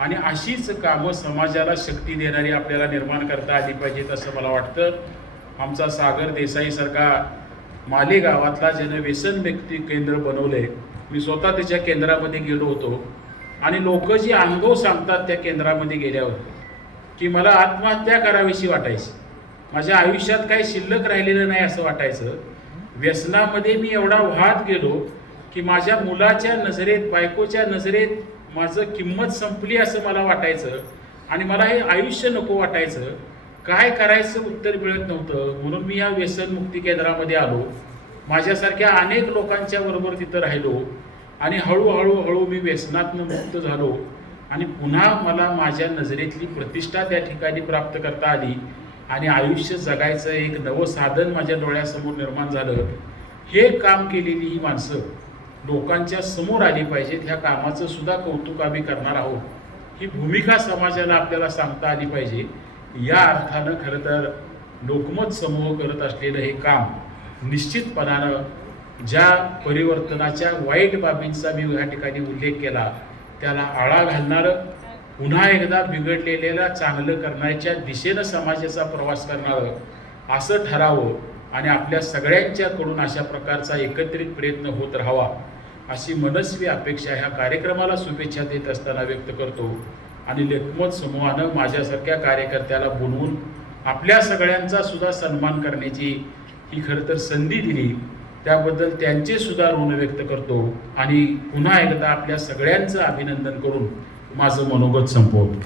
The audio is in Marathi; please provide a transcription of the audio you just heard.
आणि अशीच कामं समाजाला शक्ती देणारी आपल्याला निर्माण करता आली पाहिजेत असं मला वाटतं. आमचा सागर देसाईसारखा मालेगावातला ज्यानं व्यसन मुक्ती केंद्र बनवले, मी स्वतः त्याच्या केंद्रामध्ये गेलो होतो आणि लोक जी अनुभव सांगतात त्या केंद्रामध्ये गेल्यावर की मला आत्महत्या करावीशी वाटायची, माझ्या आयुष्यात काही शिल्लक राहिलेलं नाही असं वाटायचं. व्यसनामध्ये मी एवढा वाहत गेलो की माझ्या मुलाच्या नजरेत, बायकोच्या नजरेत माझं किंमत संपली असं मला वाटायचं आणि मला हे आयुष्य नको वाटायचं. काय करायचं उत्तर मिळत नव्हतं. म्हणून मी या व्यसनमुक्ती केंद्रामध्ये आलो, माझ्यासारख्या अनेक लोकांच्या बरोबर तिथं राहिलो आणि हळूहळू मी व्यसनातनं मुक्त झालो आणि पुन्हा मला माझ्या नजरेतली प्रतिष्ठा त्या ठिकाणी प्राप्त करता आली आणि आयुष्य जगायचं एक नवं साधन माझ्या डोळ्यासमोर निर्माण झालं. हे काम केलेली ही माणसं लोकांच्या समोर आली पाहिजेत. ह्या कामाचं सुद्धा कौतुक आम्ही करणार आहोत. ही भूमिका समाजाला आपल्याला सांगता आली पाहिजे. या अर्थानं खरं तर लोकमत समूह करत असलेलं हे काम निश्चितपणानं ज्या परिवर्तनाच्या वाईट बाबींचा मी या ठिकाणी उल्लेख केला त्याला आळा घालणारं, पुन्हा एकदा बिघडलेल्याला चांगलं करण्याच्या दिशेनं समाजाचा प्रवास करणारं असं ठरावं आणि आपल्या सगळ्यांच्याकडून अशा प्रकारचा एकत्रित प्रयत्न होत राहावा अशी मनस्वी अपेक्षा ह्या कार्यक्रमाला शुभेच्छा देत असताना व्यक्त करतो. आणि लोकमत समूहानं माझ्यासारख्या कार्यकर्त्याला बोलवून आपल्या सगळ्यांचा सुद्धा सन्मान करण्याची ही खरं तर संधी दिली, त्याबद्दल त्यांचे सुद्धा ऋण व्यक्त करतो आणि पुन्हा एकदा आपल्या सगळ्यांचं अभिनंदन करून माझं मनोगत संपवतो.